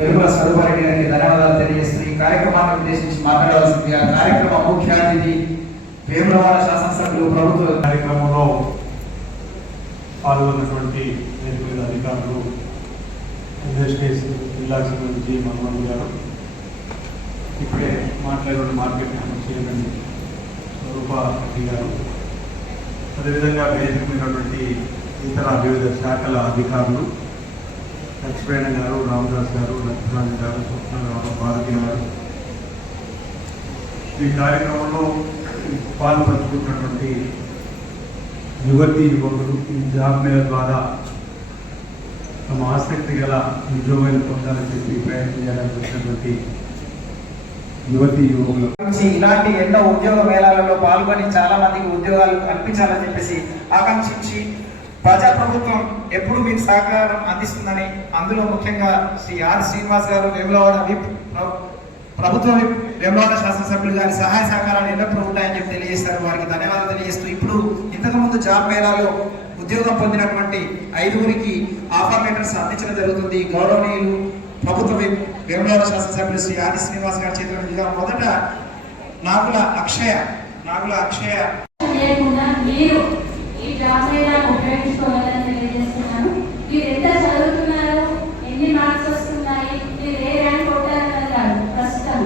వెలుగుల స్వరూపారెడ్డి గారికి ధన్యవాదాలు తెలియజేస్తూ ఈ కార్యక్రమాన్ని ఉద్దేశించి మాట్లాడవలసింది ఆ కార్యక్రమ ముఖ్య అతిథి వేములవాడ శాసనసభ్యులు ప్రభుత్వ కార్యక్రమంలో పాల్గొన్నటువంటి వేదిక అధికారులు ఇండస్ట్రీస్ జిల్లాకు సంబంధించి మహమ్మద్ గారు, ఇప్పుడే మాట్లాడిన మార్కెట్ చైర్మన్ స్వరూప రెడ్డి గారు, అదేవిధంగా వేదిక మీదటువంటి ఇతర వివిధ శాఖల అధికారులు లక్ష్మీనారాయణ గారు, రామదాస్ గారు, లక్ష్మణ్ గారు, స్వప్న గారు, భారతి గారు, ఈ కార్యక్రమంలో పాల్పంచుకున్నటువంటి యువతీ యువకులు ఈ జాబ్ మేళ ద్వారా తమ ఆసక్తి గల ఉద్యోగాలు పొందాలని చెప్పి ప్రయత్నం చేయాలని వచ్చినటువంటి యువతీ యువకులు ఇలాంటి ఎన్నో ఉద్యోగ మేళాలలో పాల్గొని చాలా మందికి ఉద్యోగాలు కల్పించాలని చెప్పేసి ఆకాంక్షించి ప్రజాప్రభుత్వం ఎప్పుడు మీకు సహకారం అందిస్తుందని, అందులో ముఖ్యంగా శ్రీ ఆర్ శ్రీనివాస్ గారు వేములవాడ ప్రభుత్వ వేములవాడ శాసనసభ్యులు గారి సహాయ సహకారాలు ఎల్లప్పుడూ ఉంటాయని చెప్పి తెలియజేస్తారు. వారికి ధన్యవాదాలు తెలియజేస్తూ ఇప్పుడు ఇంతకుముందు జాబ్ మేళాలో ఉద్యోగం పొందినటువంటి 5గురికి ఆఫర్ లెటర్స్ అందించడం జరుగుతుంది. గౌరవనీయులు ప్రభుత్వ వేములవాడ శాసనసభ్యులు శ్రీ ఆర్ శ్రీనివాస్ గారి చేతుల మీదుగా మొదట నాగుల అక్షయ ఉపయోగించుకోవాలని తెలియజేస్తున్నాను. మీరు ఎంత చదువుతున్నారు, ఎన్ని మార్క్స్ వస్తున్నాయి, మీరు ఏ ర్యాంక్ కొట్టారన్నది కాదు, ప్రస్తుతం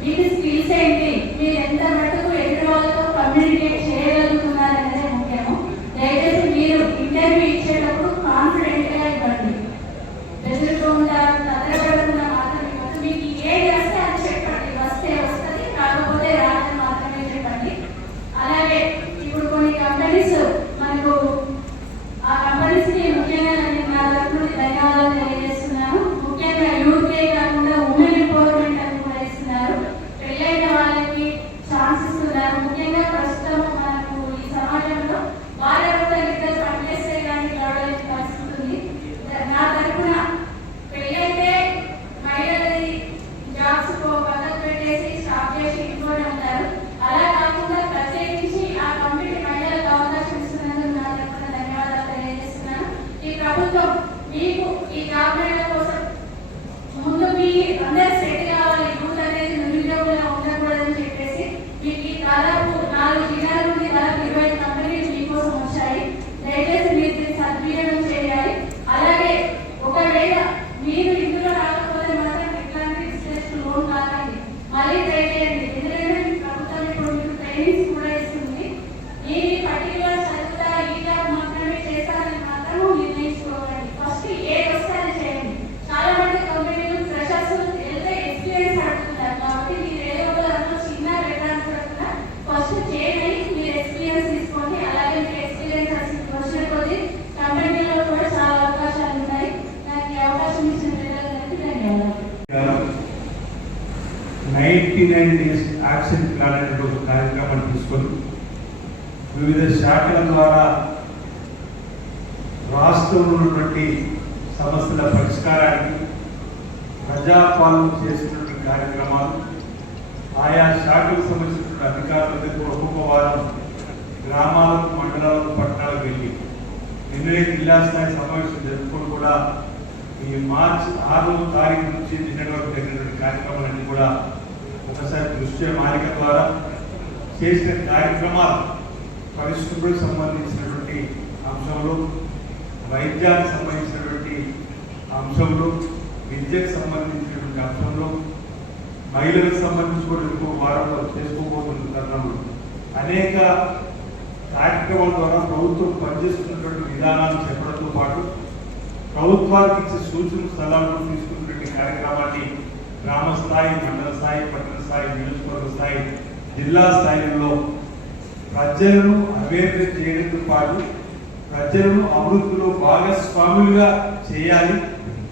మీకు స్కిల్స్ ఏంటి, మీరు ఎంత మటుకు ఎదురు వాళ్ళతో కమ్యూనికేట్ చేయగలుగుతున్నారనేదే ముఖ్యము. దయచేసి మీరు ఇంటర్వ్యూ ఇచ్చేటప్పుడు కాన్ఫిడెంట్ గా ఇవ్వండి, బెదిరికుండా తొందరపడకుండా మాత్రమే ఇవ్వద్దు. మీకు ఏది వస్తే అది చెప్పండి, వస్తే వస్తుంది, కాకపోతే రాదని మాత్రమే చెప్పండి. అలాగే ఇప్పుడు కొన్ని కంపెనీస్ మనకు ఆ కంపెనీస్ కి ముఖ్యంగా నా తరఫున ధన్యవాదాలు తెలియజేస్తున్నాను. ముఖ్యంగా యూత్కే కాకుండా ఉమెన్ ఎంపవర్మెంట్ అని కూడా ఇస్తున్నారు. పెళ్ళైన వాళ్ళకి ఛాన్స్ ఇస్తున్నారు. ముఖ్యంగా ప్రస్తుతం మనకు ఈ సమాజంలో ఇద్దరు పనిచేస్తే కానీ గడవలేని పరిస్థితి ఉంది. నా తరఫున పెళ్ళైతే మహిళలది జాబ్స్ పక్కకు పెట్టేసి స్టాప్ చేసి ఇంట్లోనే ఉంటారు. అలా కాకుండా ప్రత్యేకించి ఆ కంపెనీ మహిళలకు అవకాశం ఇస్తున్నందుకు నా తరఫున ధన్యవాదాలు తెలియజేస్తున్నాను. ఈ ప్రభుత్వం మీకు ఈ జాబ్ మేళ కోసం ముందు మీ అందరూ సెట్ కావాలి, యూత్ అనేది నిరుద్యోగులుగా ఉండకూడదని చెప్పేసి మీకు దాదాపు 4 జిల్లాల నుండి దాదాపు 20 కంపెనీలు మీకోసం వచ్చాయి. దయచేసి మీరు దీన్ని సద్వినియోగం చేయాలి. అలాగే ఒకవేళ మీరు ఇందులో రాకపోతే మాత్రం ఎట్లాంటి విశ్లేషణ లోన్ కాదండి, మళ్ళీ ట్రై చేయండి. ఎందుకంటే ప్రభుత్వం ఇప్పుడు మీకు ట్రైనింగ్స్ కూడా ఇస్తుంది. ఈ పర్టికులర్ చదువుతా ఈ జాబ్ మాత్రమే చేస్తారని మాత్రం నిర్ణయించుకోవాలి. ఫస్ట్ ఏది వస్తే అది చేయండి. చాలా మంది కంపెనీలు ఫ్రెషర్స్ వెళ్తే ఎక్స్పీరియన్స్ అడుగుతున్నారు, కాబట్టి మీరు ఏదో ఒక దాంట్లో చిన్న రిటర్న్స్ పడుతున్నా ఫస్ట్ చేయండి, మీరు ఎక్స్పీరియన్స్ తీసుకోండి. అలాగే మీకు ఎక్స్పీరియన్స్ వచ్చిన కొద్ది కంపెనీలో కూడా చాలా అవకాశాలు ఉన్నాయి. నాకు ఈ అవకాశం ఇచ్చిన ప్రజలందరికీ ధన్యవాదాలు. 99 days యాక్షన్ ప్లాన్ అనే ఒక కార్యక్రమాన్ని తీసుకొని వివిధ శాఖల ద్వారా రాష్ట్రంలో ఉన్నటువంటి సమస్యల పరిష్కారానికి ప్రజాపాలన చేసినటువంటి కార్యక్రమాలు ఆయా శాఖలకు సంబంధించిన అధికారులకు ఒక్కొక్క వారం గ్రామాలకు, మండలాలకు, పట్టణాలకు వెళ్ళి నిన్నే జిల్లా స్థాయి సమావేశం జరుపుకొని కూడా ఈ మార్చి 6వ తారీఖు నుంచి నిన్నటి వరకు జరిగినటువంటి కార్యక్రమాలన్నీ కూడా ఒకసారి దృశ్య మాలిక ద్వారా చేసిన కార్యక్రమాలు పరిశుభ్రకు సంబంధించినటువంటి అంశంలో, వైద్యానికి సంబంధించినటువంటి అంశంలో, విద్యకు సంబంధించినటువంటి అంశంలో, మహిళలకు సంబంధించి కూడా ఇంకో వారంలో చేసుకోబోతున్న తరుణంలో అనేక కార్యక్రమాల ద్వారా ప్రభుత్వం పనిచేస్తున్నటువంటి విధానాలు చెప్పడంతో పాటు ప్రభుత్వానికి ఇచ్చే సూచన స్థలాలను తీసుకున్నటువంటి కార్యక్రమాన్ని గ్రామ స్థాయి, మండల స్థాయి, పట్టణ స్థాయి, నియోజకవర్గ స్థాయి, జిల్లా స్థాయిలో ప్రజలను అవేర్నెస్ చేయడంతో పాటు ప్రజలను అభివృద్ధిలో భాగస్వాములుగా చేయాలి.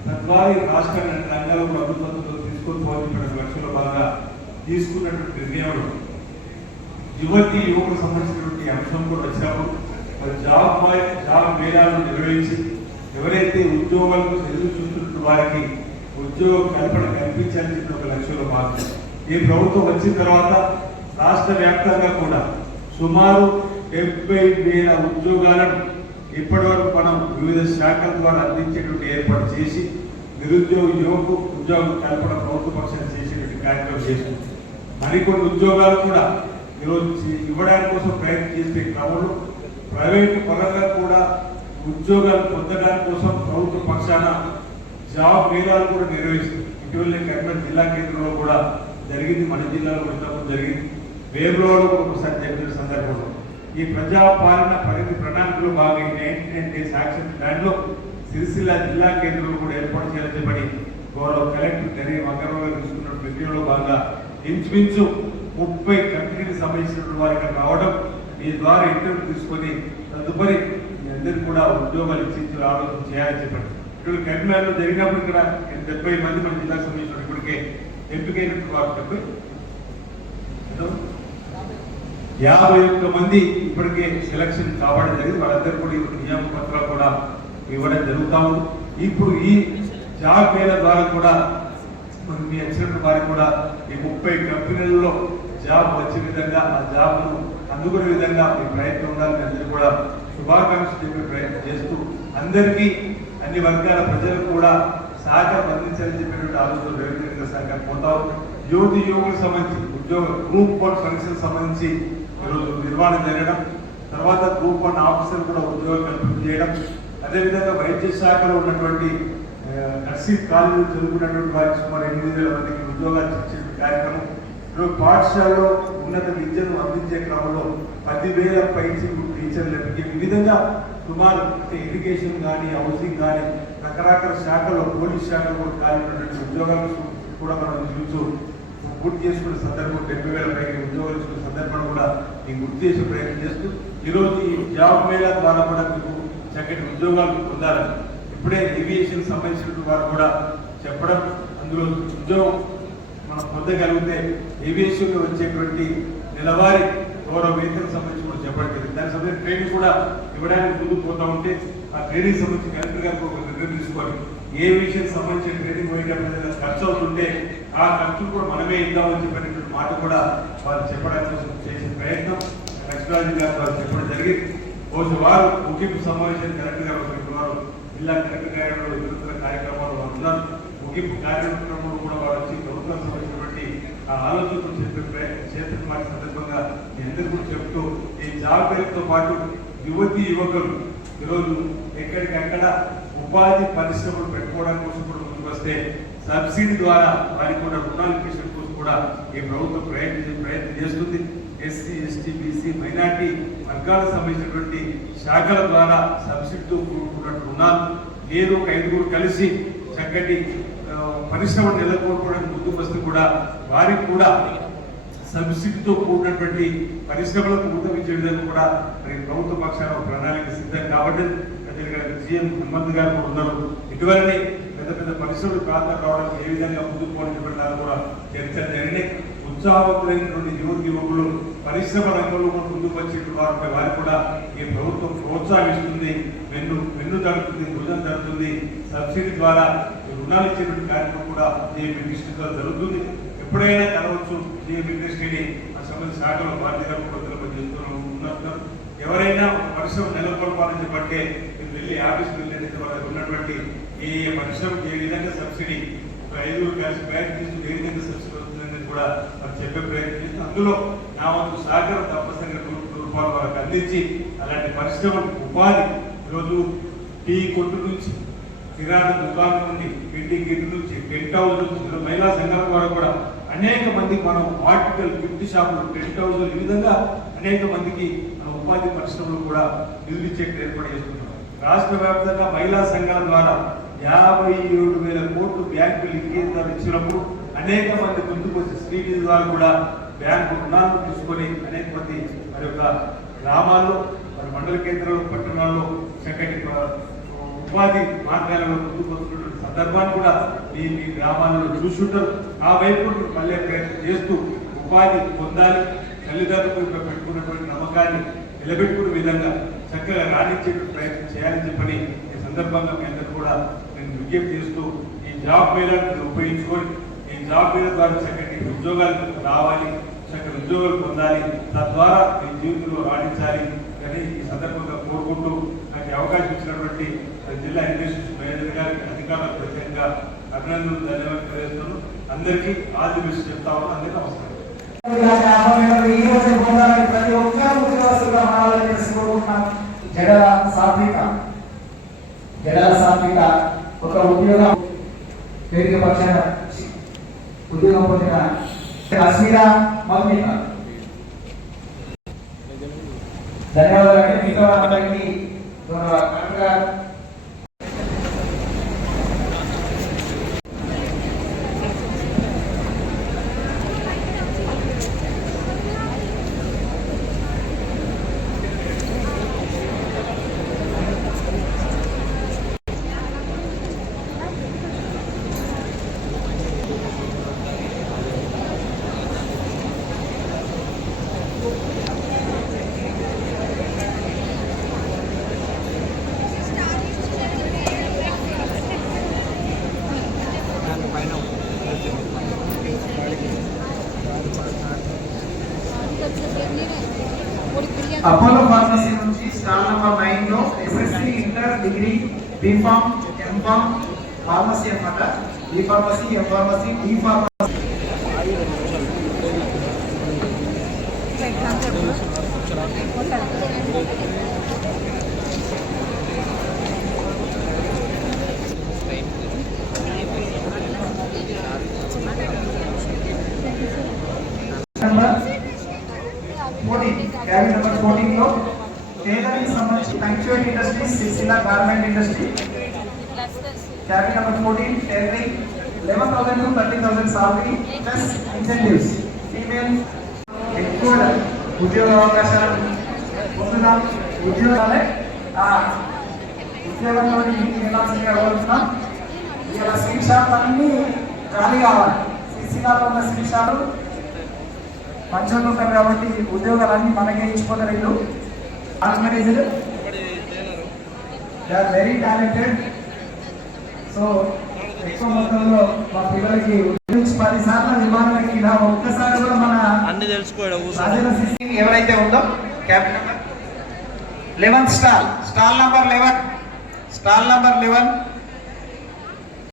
తద్వారా రాష్ట్ర రంగాల్లో ప్రభుత్వంతో తీసుకొని పోతున్న లక్ష్యంలో భాగంగా తీసుకున్నటువంటి నిర్ణయంలో యువతి యువకులకు సంబంధించినటువంటి అంశం కూడా వచ్చినప్పుడు జాబ్ మేళాలను నిర్వహించి ఎవరైతే ఉద్యోగాలకు ఎదురు చూస్తున్న వారికి ఉద్యోగ కల్పన కల్పించాలని చెప్పిన ఒక లక్ష్యంలో భాగం ఈ ప్రభుత్వం వచ్చిన తర్వాత రాష్ట్ర వ్యాప్తంగా కూడా సుమారు 70,000 ఉద్యోగాలను ఇప్పటి వరకు మనం వివిధ శాఖల ద్వారా అందించేటువంటి ఏర్పాటు చేసి నిరుద్యోగ యువకు ఉద్యోగం కల్పన ప్రభుత్వ పక్షాన్ని చేసేటువంటి కార్యక్రమం చేస్తుంది. మరికొన్ని ఉద్యోగాలు కూడా ఈరోజు ఇవ్వడానికి కోసం ప్రయత్నం చేసే క్రమంలో ప్రైవేటు పరంగా కూడా ఉద్యోగాలు పొందడానికి కోసం ప్రభుత్వ పక్షాన జాబ్ మేళాలు కూడా నిర్వహిస్తుంది. ఇటీవల కరీంనగర్ జిల్లా కేంద్రంలో కూడా జరిగింది, మన జిల్లాలో కూడా జరిగింది, వేరులో ఒకసారి జరిగిన సందర్భంలో ఈ ప్రజాపాలన పరిధి ప్రణాళికలో భాగంగా 99 డేస్ యాక్షన్ ప్లాన్లో సిరిసిల్ల జిల్లా కేంద్రంలో కూడా ఏర్పాటు చేయాలని చెప్పని గౌరవ కలెక్టర్ గరి మకరంలో తీసుకున్న ప్రక్రియలో భాగంగా ఇంచుమించు 30 కంపెనీలకు సంబంధించిన వారు ఇక్కడ రావడం, మీ ద్వారా ఇంటర్వ్యూ తీసుకొని తదుపరి మీ అందరికీ కూడా ఉద్యోగాలు ఇచ్చి ఆలోచన చేయాలని చెప్పండి. ఇప్పుడు కరీంనగర్లో జరిగినప్పుడు ఇక్కడ 70 మంది మన జిల్లాకు సంబంధించిన ఇప్పటికే ఎంపికైనటువంటి వారు 51 మంది ఇప్పటికే సెలక్షన్ కావడం జరిగింది. వాళ్ళందరూ కూడా ఇప్పుడు నియామక పత్రాలు కూడా ఇవ్వడం జరుగుతూ ఉంది. ఇప్పుడు ఈ జాబ్ మేళ ద్వారా కూడా మీ వచ్చినట్టు వారికి కూడా ఈ 30 కంపెనీలలో జాబ్ వచ్చే విధంగా ఆ జాబ్ను అందుకునే విధంగా మీ ప్రయత్నం ఉండాలని అందరూ కూడా శుభాకాంక్షలు చెప్పే ప్రయత్నం చేస్తూ అందరికీ అన్ని వర్గాల ప్రజలకు కూడా సహకారం అందించాలని చెప్పినటువంటి ఆలోచనలు రేవంత్ సహకారం పోతాం. యువతి యువకులకు సంబంధించి ఉద్యోగ గ్రూప్ 1 పరీక్షలకు సంబంధించి ఈరోజు నిర్వహణ జరగడం, తర్వాత గ్రూప్ 1 ఆఫీసర్ కూడా ఉద్యోగం కల్పన చేయడం, అదేవిధంగా వైద్య శాఖలో ఉన్నటువంటి నర్సింగ్ కాలేజీలు చదువుకున్నటువంటి వారికి సుమారు 8,000 మందికి ఉద్యోగాలు ఇచ్చే కార్యక్రమం, ఈరోజు పాఠశాలలో ఉన్నత విద్యను అందించే క్రమంలో 10,000 పైచి టీచర్లు ఈ విధంగా సుమారు ఎడ్యుకేషన్ కానీ హౌసింగ్ కానీ రకరకాల శాఖల్లో పోలీస్ శాఖలో కూడా కాలినటువంటి ఉద్యోగాలు కూడా మనం చూస్తూ పూర్తి చేసుకునే సందర్భం 70,000 పైకి ఉద్యోగాలు ఇచ్చుకునే సందర్భాన్ని కూడా మీకు గుర్తు చేసే ప్రయత్నం చేస్తూ ఈరోజు ఈ జాబ్ మేళా ద్వారా కూడా మీకు చక్కటి ఉద్యోగాలు పొందాలని ఇప్పుడే ఏవియేషన్ సంబంధించిన వారు కూడా చెప్పడం, అందులో ఉద్యోగం మనం పొందగలిగితే ఏవియేషన్లో వచ్చేటువంటి నెలవారీ గౌరవ వేతనం సంబంధించి కూడా చెప్పడం. దానికి సంబంధించిన ట్రైనింగ్ కూడా ఇవ్వడానికి ముందుకు పోతా ఉంటే ఆ ట్రైనింగ్ సంబంధించి కలెక్టర్ గారికి ఒక నిర్ణయం తీసుకోవాలి. ఏ విషయం సంబంధించిన ట్రైనింగ్ పోయేటప్పుడు ఖర్చు అవుతుంటే ఆ ఖర్చు కూడా మనమే ఇద్దామని చెప్పినటువంటి మాట కూడా వారు చెప్పడానికి చేసే ప్రయత్నం లక్ష్మీరాజు గారు వారు చెప్పడం జరిగింది. రోజు వారు ముగింపు సమావేశాన్ని కలెక్టర్ గారు వారు జిల్లా కలెక్టర్ కార్యాలయంలో జరుగుతున్న కార్యక్రమాలు వారు ఉన్నారు. ముగింపు కార్యక్రమంలో కూడా వారు వచ్చి ప్రభుత్వం సంబంధించినటువంటి ఆ ఆలోచనలు చెప్పే ప్రయత్నం చేస్తున్న వారి సందర్భంగా మీ అందరూ కూడా చెప్తూ ఈ జాబ్ పేరుతో పాటు యువతి యువకులు ఈరోజు ఎక్కడికక్కడ ఉపాధి పరిశ్రమలు పెట్టుకోవడం కోసం కూడా ముందుకు వస్తే సబ్సిడీ ద్వారా వారికి కూడా రుణాలు ఇప్పించడం కోసం కూడా ఈ ప్రభుత్వం ప్రయత్నం చేస్తుంది. ఎస్సీ ఎస్టీ బీసీ మైనార్టీ వర్గాలకు సంబంధించినటువంటి శాఖల ద్వారా సబ్సిడీతో కూడుకున్నటువంటి రుణాలు లేదు ఒక 5గురు కలిసి చక్కటి పరిశ్రమను నెలకొల్పడానికి ముందుకు వస్తే కూడా వారికి కూడా సబ్సిడీతో కూడినటువంటి పరిశ్రమలకు ఊతమిచ్చే విధంగా కూడా మరి ప్రభుత్వ పక్షాన ప్రణాళిక సిద్ధం కాబట్టి సీఎం హనుమంత్ గారు ఉన్నారు. ఇటీవలనే పెద్ద పెద్ద పరిశ్రమలు ప్రాంతం రావడానికి ఏ విధంగా ముందుకు పోవడం కూడా చర్చలు జరిగినాయి. ఉత్సాహవంతులైనటువంటి యువకులు పరిశ్రమ రంగంలో కూడా ముందుకు వచ్చేటువంటి వారికి కూడా ఈ ప్రభుత్వం ప్రోత్సహిస్తుంది, వెన్ను తడుతుంది, భుజం తడుతుంది. సబ్సిడీ ద్వారా రుణాలు ఇచ్చేటువంటి కార్యక్రమం కూడా జీఎం ఇండస్ట్రీలో జరుగుతుంది. ఎప్పుడైనా కలవచ్చు జీఎం ఇండస్ట్రీని ఆ సంబంధించిన శాఖలో బాధ్యతలు చేస్తున్నారు. ఎవరైనా పరిశ్రమ నెలకొల్పాలని చెప్పంటే వెళ్ళి ఆఫీస్కి వెళ్ళేది వాళ్ళకి ఉన్నటువంటి ఏ పరిశ్రమకి ఏ విధంగా సబ్సిడీ 5 కలిసి బ్యాంక్ తీసుకుని ఏ విధంగా సబ్సిడీ వస్తుందని కూడా వాళ్ళు చెప్పే ప్రయత్నం చేస్తూ అందులో నా వంతు సహకారం తప్పనిసరిగా రూపాయలు వాళ్ళకి అందించి అలాంటి పరిశ్రమలకు ఉపాధి ఈరోజు టీ కొట్టు నుంచి కిరాణా దుకాణం నుండి పిండి గిట్టు నుంచి టెంట్ హౌస్ నుంచి మహిళా సంఘాల ద్వారా కూడా అనేక మందికి మనం ఆర్టికల్ గిఫ్ట్ షాపులు టెంట్ హౌస్లు ఈ విధంగా అనేక మందికి మన ఉపాధి పరిశ్రమలు కూడా నిధులు ఇచ్చేట్టు ఏర్పాటు చేస్తున్నాం. రాష్ట్ర వ్యాప్తంగా మహిళా సంఘాల ద్వారా 57,000 కోట్లు బ్యాంకు లింకేజీలు ఇచ్చినప్పుడు అనేక మంది ముందుకు వచ్చి శ్రీనిధి ద్వారా కూడా బ్యాంకు రుణాలను తీసుకొని అనేక మంది మరి యొక్క గ్రామాల్లో మరి మండల కేంద్రాల్లో పట్టణాల్లో చక్కటి ఉపాధి మార్గాలలో ముందుకు వస్తున్నటువంటి సందర్భాన్ని కూడా మీ గ్రామాలలో చూస్తుంటారు. ఆ వైపు మళ్ళీ ప్రయత్నం చేస్తూ ఉపాధి పొందాలి, తల్లిదండ్రులు పెట్టుకున్నటువంటి నమ్మకాన్ని నిలబెట్టుకునే విధంగా చక్కగా రాణించేటువంటి ప్రయత్నం చేయాలని చెప్పని ఈ సందర్భంగా మీ అందరూ కూడా నేను విజ్ఞప్తి చేస్తూ ఈ జాబ్ మేళాన్ని ఉపయోగించుకొని ఈ జాబ్ మేళ ద్వారా చక్కటి ఉద్యోగాలు రావాలి, చక్కటి ఉద్యోగాలు పొందాలి, తద్వారా మీ జీవితంలో రాణించాలి అని ఈ సందర్భంగా కోరుకుంటూ నాకు అవకాశం ఇచ్చినటువంటి జిల్లా ఇండస్ట్రీస్ మేనేజర్ గారికి అధికారులకు ప్రత్యేకంగా అభినందనలు ధన్యవాదాలు తెలియజేస్తున్నాను. అందరికీ ఆది విషయం చెప్తా ఉన్నాను. అందరికీ నమస్కారం. ఈ రోజు పొందాలని ప్రతి ఒక్కరూ ఉద్యోగస్తులుగా మారాలని తెలుసుకోకుంటున్నాం. జడల సాత్విక ఒక ఉద్యోగం పేరుకి పక్షాన ఉద్యోగం పొందిన అస్మిరా మల్మిక. ధన్యవాదాలు అండి. మిగతా అందరికీ అపోలో ఫార్మసీ నుంచి స్టాల్ నెంబర్ 9 లో SSC inter degree B Pharm M Pharm pharmacy అన్నమాట. B pharmacy, M pharmacy, D pharmacy. Cabin number 14 లో టైలరింగ్ సంబంధించి Punctuate industries Sircilla garment industry. Cabin number 14 tailoring 11,000 to 13,000 salary plus incentives. Female ఎక్కువ ఉద్యోగ అవకాశాలు పొందుదాం. ఉద్యోగాలే ఉద్యోగంలో ఇంటికి వెళ్ళాల్సిందిగా కోరుతున్నాం. ఇలా స్క్రీన్ షాట్లు అన్నీ ఖాళీ కావాలి. సిరిసిల్లలో ఉన్న స్క్రీన్ షాట్లు మంచిగా ఉంటారు కాబట్టి ఉద్యోగాలన్నీ మనకే ఇచ్చిపోతారు. వీళ్ళు organiser they are very talented. So ఎక్కువ మొత్తంలో మా పిల్లలకి 10 సార్లు విమానం ఎక్కినా ఒక్కసారి కూడా మన అన్ని తెలుసుకోవడం ఎవరైతే ఉందో క్యాబిన్ నెంబర్ 11 స్టాల్ నెంబర్ 11